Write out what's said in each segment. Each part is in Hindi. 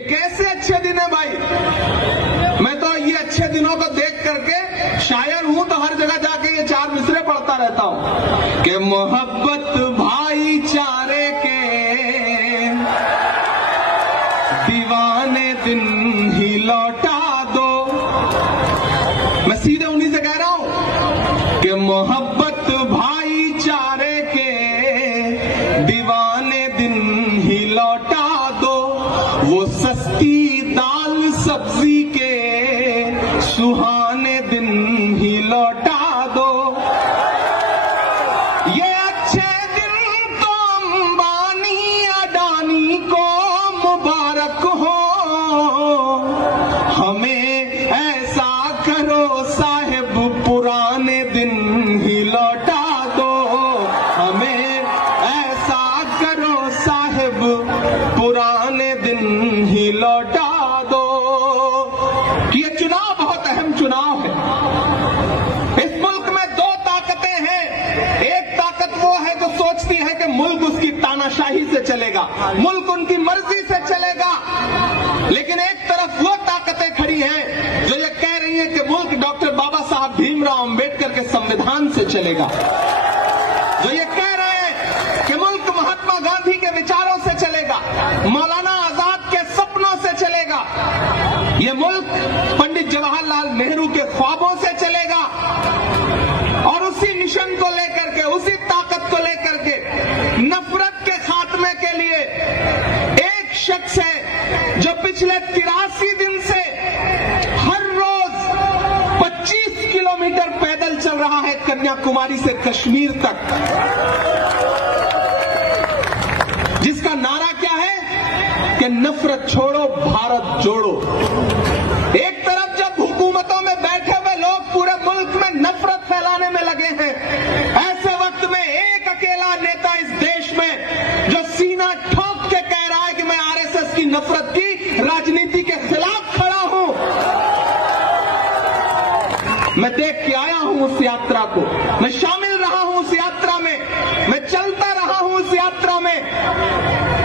कैसे अच्छे दिन है भाई। मैं तो ये अच्छे दिनों को देख करके शायर हूं तो हर जगह जाके ये 4 मिसरे पढ़ता रहता हूं कि मोहब्बत भाईचारे के दीवाने दिन ही लौटा दो। मैं सीधे उन्हीं से कह रहा हूं कि मोहब्बत भाईचारे के दीवाने दिन ही लौटा दो। वो सस्ती दाल सब्जी के सुहाने दिन ही लौटा दो। ये अच्छे दिन तो अंबानी अडानी को मुबारक हो। हमें ऐसा करो साहिब पुराने दिन ही लौटा दो। हमें ऐसा करो साहिब पुराने दिन ही लौटा दो। ये चुनाव बहुत अहम चुनाव है। इस मुल्क में 2 ताकतें हैं। एक ताकत वो है जो सोचती है कि मुल्क उसकी तानाशाही से चलेगा, मुल्क उनकी मर्जी से चलेगा। लेकिन एक तरफ वो ताकतें खड़ी हैं जो ये कह रही हैं कि मुल्क डॉक्टर बाबा साहब भीमराव अंबेडकर के संविधान से चलेगा, जो ये कह रहे हैं कि मुल्क महात्मा गांधी के विचारों से चलेगा, मौलाना आजाद के सपनों से चलेगा, ये मुल्क पंडित जवाहरलाल नेहरू के ख्वाबों से चलेगा। और उसी मिशन को लेकर के, उसी ताकत को लेकर के नफरत के खात्मे के लिए एक शख्स है जो पिछले 83 दिन से हर रोज 25 किलोमीटर पैदल चल रहा है कन्याकुमारी से कश्मीर तक, जिसका नारा क्या है कि नफरत छोड़ो भारत जोड़ो। एक तरफ जब हुकूमतों में बैठे हुए लोग पूरे मुल्क में नफरत फैलाने में लगे हैं, ऐसे वक्त में एक अकेला नेता इस देश में जो सीना ठोक के कह रहा है कि मैं आरएसएस की नफरत की राजनीति के खिलाफ खड़ा हूं। मैं देख के आया हूं उस यात्रा को, मैं शामिल रहा हूं उस यात्रा में, मैं चलता रहा हूं उस यात्रा में,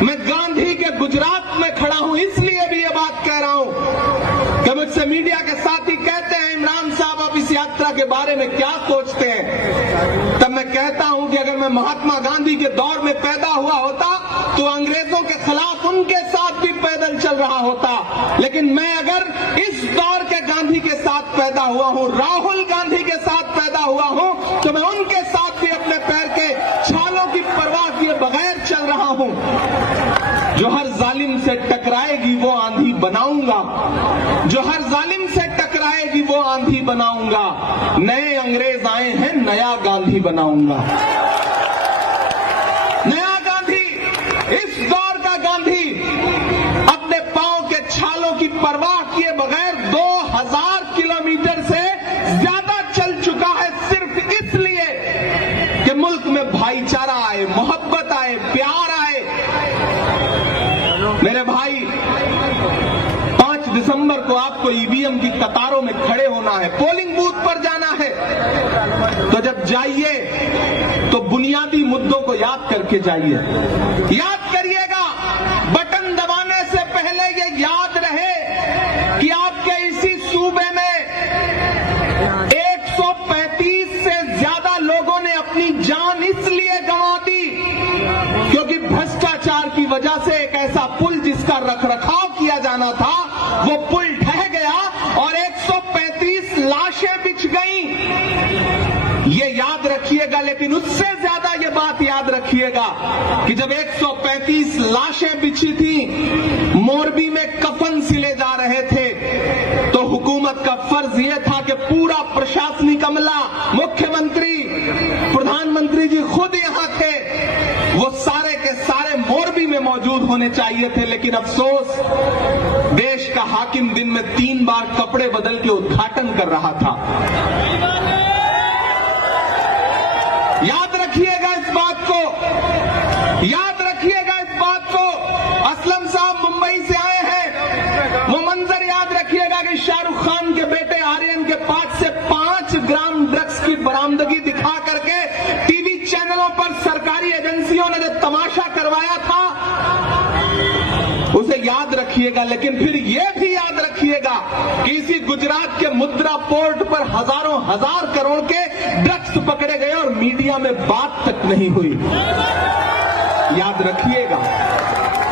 मैं गांधी के गुजरात में खड़ा हूं। इसलिए भी ये बात कह रहा हूं कि मुझसे मीडिया के साथी कहते हैं इमरान साहब आप इस यात्रा के बारे में क्या सोचते हैं, तब मैं कहता हूं कि अगर मैं महात्मा गांधी के दौर में पैदा हुआ होता तो अंग्रेजों के खिलाफ उनके साथ भी पैदल चल रहा होता। लेकिन मैं अगर इस दौर के गांधी के साथ पैदा हुआ हूं, राहुल गांधी के साथ पैदा हुआ हूं, तो मैं उनके साथ भी अपने पैर के छालों की परवाह किए बगैर चल रहा हूं। जो हर जालिम से टकराएगी वो आंधी बनाऊंगा, जो हर जालिम से टकराएगी वो आंधी बनाऊंगा। नए अंग्रेज आए हैं, नया गांधी बनाऊंगा। नया गांधी, इस दौर का गांधी अपने पांव के छालों की परवाह किए बगैर 2000 किलोमीटर से ज्यादा चल चुका है, सिर्फ इसलिए कि मुल्क में भाईचारा आए, मोहब्बत आए, प्यार आए। मेरे भाई 5 दिसंबर को आपको ईवीएम की कतारों में खड़े होना है, पोलिंग बूथ पर जाना है। तो जब जाइए तो बुनियादी मुद्दों को याद करके जाइए। याद करिएगा, बटन दबाने से पहले ये याद रहे कि आपके इसी सूबे में 135 से ज्यादा लोगों ने अपनी जान इसलिए गंवा दी क्योंकि भ्रष्टाचार की वजह से एक ऐसा पुल जिसका रखरखाव किया जाना था वो पुल ढह गया और 135 लाशें बिछ गईं। ये याद रखिएगा, लेकिन उससे ज्यादा ये बात याद रखिएगा कि जब 135 लाशें बिछी थी, मोरबी में कफन सिले जा रहे थे, तो हुकूमत का फर्ज यह था कि पूरा प्रशासनिक अमला, मुख्यमंत्री, प्रधानमंत्री जी खुद यहां थे, वो सारे के सारे मोरबी में मौजूद होने चाहिए थे। लेकिन अफसोस, देश का हाकिम दिन में 3 बार कपड़े बदल के उद्घाटन कर रहा था। याद रखिएगा इस बात को, याद रखिएगा इस बात को। असलम साहब मुंबई से आए हैं, वो मंजर याद रखिएगा कि शाहरुख खान के बेटे आर्यन के पास से 5 ग्राम ड्रग्स की बरामदगी दिखा करके टीवी चैनलों पर सरकारी एजेंसियों ने जो तमाशा करवाया था, उसे याद रखिए। रखिएगा, लेकिन फिर यह भी याद रखिएगा कि इसी गुजरात के मुद्रा पोर्ट पर हजारों हजार करोड़ के ड्रग्स पकड़े गए और मीडिया में बात तक नहीं हुई। याद रखिएगा,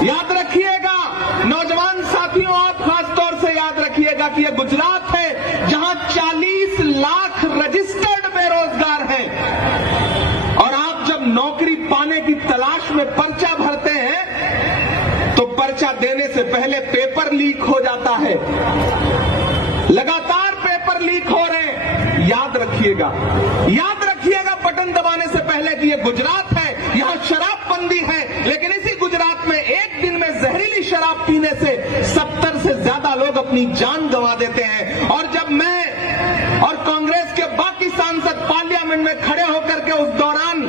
याद रखिएगा नौजवान साथियों, आप खासतौर से याद रखिएगा कि यह गुजरात है जहां 40 लाख रजिस्टर्ड बेरोजगार हैं। और आप जब नौकरी पाने की तलाश में पर्चा भरते हैं तो पर्चा देने से पहले पेपर लीक हो जाता है, लगातार पेपर लीक हो रहे हैं। याद रखिएगा, याद रखिएगा बटन दबाने से पहले कि यह गुजरात है, यहां शराबबंदी है, लेकिन इसी गुजरात में एक दिन में जहरीली शराब पीने से 70 से ज्यादा लोग अपनी जान गंवा देते हैं। और जब मैं और कांग्रेस के बाकी सांसद पार्लियामेंट में खड़े होकर के उस दौरान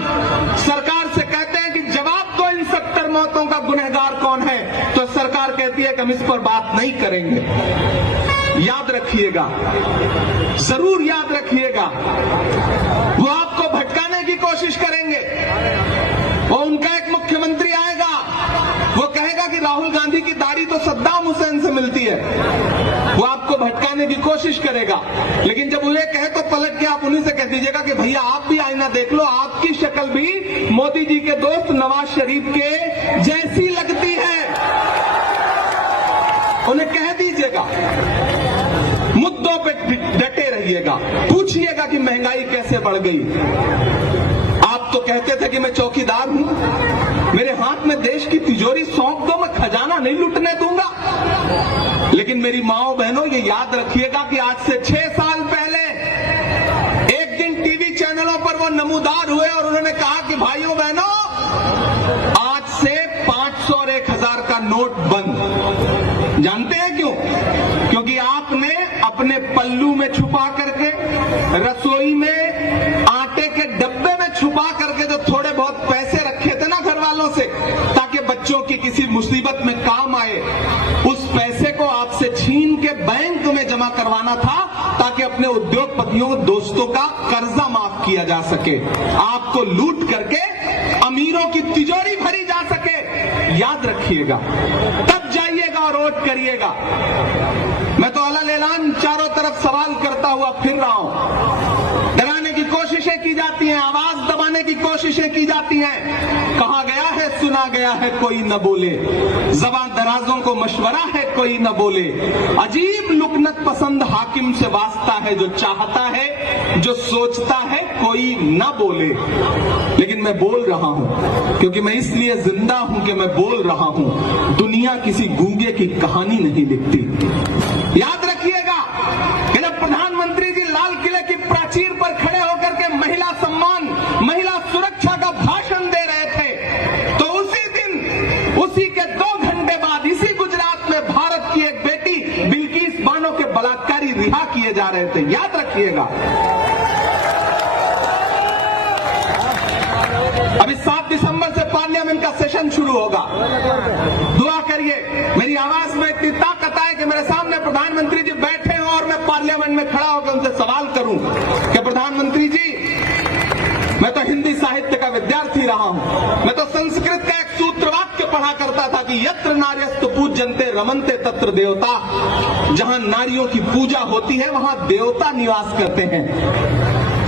सरकार से कहते हैं कि जवाब दो इन 70 मौतों का गुनहगार कौन है, तो सरकार कहती है कि हम इस पर बात नहीं करेंगे। याद रखिएगा, जरूर याद रखिएगा, वो आपको भटकाने की कोशिश करेंगे। वो उनका एक मुख्यमंत्री आएगा, वो कहेगा कि राहुल गांधी की दाढ़ी तो सद्दाम हुसैन से मिलती है, वो आपको भटकाने की कोशिश करेगा। लेकिन जब वो ये कहे तो पलट के आप उन्हीं से कह दीजिएगा कि भैया आप भी आईना देख लो, आपकी शक्ल भी मोदी जी के दोस्त नवाज शरीफ के जैसी लगती है। उन्हें कह दीजिएगा, मुद्दों पे डटे रहिएगा, पूछिएगा कि महंगाई कैसे बढ़ गई। आप तो कहते थे कि मैं चौकीदार हूं, मेरे हाथ में देश की तिजोरी सौंप दो, मैं खजाना नहीं लूटने दूंगा। लेकिन मेरी माओ बहनों, ये याद रखिएगा कि आज से 6 साल पहले एक दिन टीवी चैनलों पर वो नमूदार हुए और उन्होंने कहा कि भाइयों बहनों, आज से 500 और 1000 का नोट बंद। जानते हैं क्यों? क्योंकि आपने अपने पल्लू में छुपा करके, रसोई में आटे के डब्बे में छुपा करके जो थोड़े बहुत पैसे रखे थे ना घर वालों से, ताकि बच्चों की किसी मुसीबत में काम आए, उस पैसे को आपसे छीन के बैंक में जमा करवाना था ताकि अपने उद्योगपतियों दोस्तों का कर्जा माफ किया जा सके, आपको लूट करके अमीरों की तिजोरी भरी जा सके। याद रखिएगा, तब जाइएगा और वोट करिएगा। मैं तो अलग ऐलान चारों तरफ सवाल करता हुआ फिर रहा हूं। डराने की कोशिशें की जाती हैं, आवाज दबाने की कोशिशें की जाती हैं। कहा गया है, सुना गया है, कोई न बोले, ज़बान दराजों को मशवरा है, कोई न बोले। अजीब लुकनत पसंद हाकिम से वास्ता है, जो चाहता है, जो सोचता है, कोई न बोले। लेकिन मैं बोल रहा हूं क्योंकि मैं इसलिए जिंदा हूं कि मैं बोल रहा हूं। दुनिया किसी गूंगे की कहानी नहीं लिखती। याद रखिएगा कि जब प्रधानमंत्री जी लाल किले की प्राचीर पर खड़े होकर के महिला सम्मान, महिला सुरक्षा का भाषण दे रहे थे, तो उसी दिन, उसी के 2 घंटे बाद इसी गुजरात में भारत की एक बेटी बिल्किस बानो के बलात्कारी रिहा किए जा रहे थे। याद रखिएगा। अभी 7 दिसंबर से पार्लियामेंट का सेशन शुरू होगा। दुआ करिए, मेरी आवाज में इतनी ताकत आए कि मेरे सामने प्रधानमंत्री जी बैठे हों और मैं पार्लियामेंट में खड़ा होकर उनसे सवाल करूं कि प्रधानमंत्री जी, मैं तो हिंदी साहित्य का विद्यार्थी रहा हूं, मैं तो संस्कृत का एक सूत्र वाक्य पढ़ा करता था कि यत्र नार्यस्तु पूज्यन्ते रमन्ते तत्र देवता। जहां नारियों की पूजा होती है वहां देवता निवास करते हैं।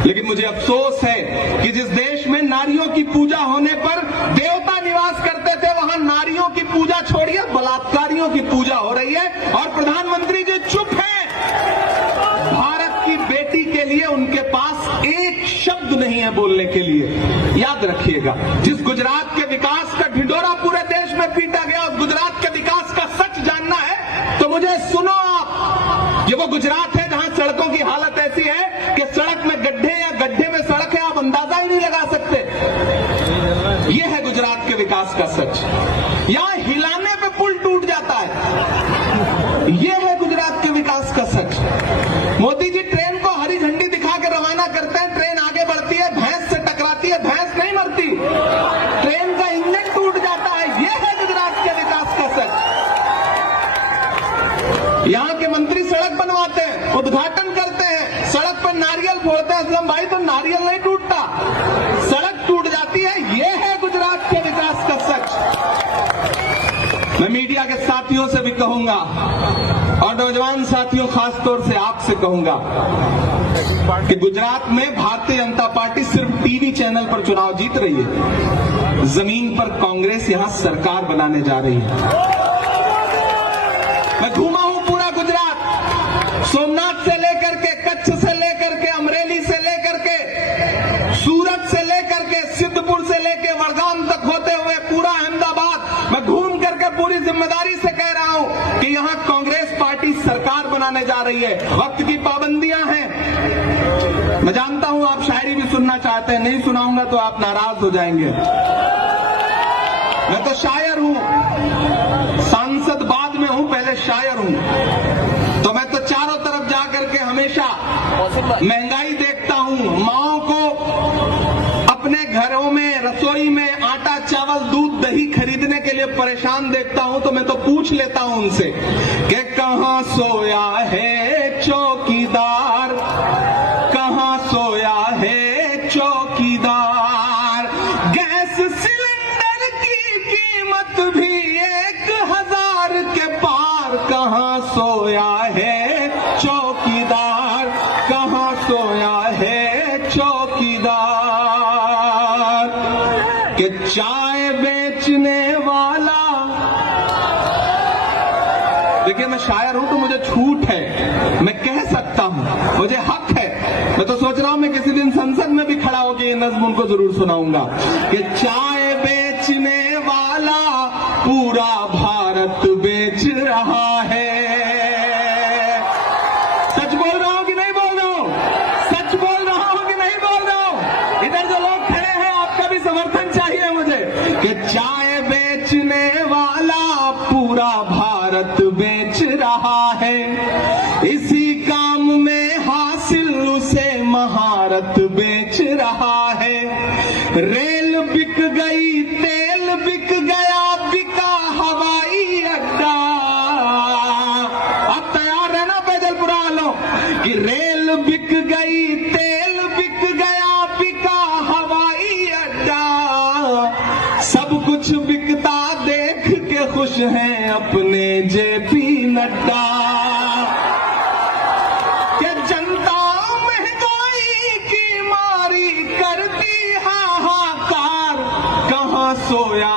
लेकिन मुझे अफसोस है कि जिस देश में नारियों की पूजा होने पर देवता निवास करते थे, वहां नारियों की पूजा छोड़िए, बलात्कारियों की पूजा हो रही है और प्रधानमंत्री जी चुप हैं। भारत की बेटी के लिए उनके पास एक शब्द नहीं है बोलने के लिए। याद रखिएगा, जिस गुजरात के विकास का ढिंढोरा पूरे देश में पीटा गया, उस गुजरात के विकास का सच जानना है तो मुझे सुनो आप। ये वो गुजरात है जहां सड़कों की हालत ऐसी है कि सड़क में गड्ढे या गड्ढे में सड़क है, आप अंदाजा ही नहीं लगा सकते। यह है गुजरात के विकास का सच। यहां हिलाने पे पुल टूट जाता है। यह है गुजरात के विकास का सच। मोदी जी ट्रेन को हरी झंडी दिखा के रवाना करते हैं, ट्रेन आगे बढ़ती है, भैंस से टकराती है, भैंस नहीं मरती, ट्रेन का इंजन टूट जाता है। यह है गुजरात के विकास का सच। यहां के मंत्री सड़क बनवाते हैं, उद्घाटन करते हैं, सड़क पर नारियल फोड़ते हैं। असलम भाई, तो नारियल नहीं टूटता, सड़क टूट जाती है। यह है गुजरात के विकास का सच। मैं मीडिया के साथियों से भी कहूंगा और नौजवान साथियों खासतौर से आपसे कहूंगा कि गुजरात में भारतीय जनता पार्टी सिर्फ टीवी चैनल पर चुनाव जीत रही है, जमीन पर कांग्रेस यहां सरकार बनाने जा रही है। मैं घूमा हूं पूरा गुजरात, सोमनाथ से लेकर के, कच्छ से लेकर के, अमरेली से लेकर के, सूरत से लेकर के, सिद्धपुर से लेकर वडगाम तक होते हुए पूरा अहमदाबाद। मैं घूम करके पूरी जिम्मेदारी से कह रहा हूं कि यहां कांग्रेस पार्टी सरकार बनाने जा रही है। वक्त की पाबंदियां हैं। मैं जानता हूं आप शायरी भी सुनना चाहते हैं, नहीं सुनाऊंगा तो आप नाराज हो जाएंगे। मैं तो शायर हूं, सांसद बाद में हूं, पहले शायर हूं। तो मैं तो चारों तरफ जाकर के हमेशा महंगाई देखता हूं, माओं को अपने घरों में रसोई में आटा चावल दूध दही खरीदने के लिए परेशान देखता हूं। तो मैं तो पूछ लेता हूं उनसे कि कहां सोया है चौकीदार, कहां सोया है चौकीदार। गैस सिलेंडर की कीमत भी 1000 के पार, कहां सोया है चौकीदार, कहां सोया है चौकीदार। कि चाय बेचने वाला, देखिए मैं शायर हूं तो मुझे छूट है, मैं कह सकता हूं, मुझे हक है। मैं तो सोच रहा हूं मैं किसी दिन संसद में भी खड़ा होकर ये नज्म उनको जरूर सुनाऊंगा कि चाय बेचने वाला पूरा भारत बेच रहा है। सच बोल रहा हूं कि नहीं बोल रहा हूं? सच बोल रहा हूं कि नहीं बोल रहा हूं? इधर जो लोग खड़े हैं आपका भी समर्थन चाहिए मुझे कि चाय बेचने वाला पूरा भारत बेच रहा है। इसी काम में हासिल उसे महारत बेच रहा है। रेल बिक गई, तेल बिक गया, बिका हवाई अड्डा। अब तैयार रहना बैजलपुरा वालों कि रेल बिक गई, तेल बिक गया, बिका हवाई अड्डा। सब कुछ बिकता देख के खुश हैं अपने जेपी नड्डा। कि जनता महंगाई की मारी करती हाहाकार, कहां सोया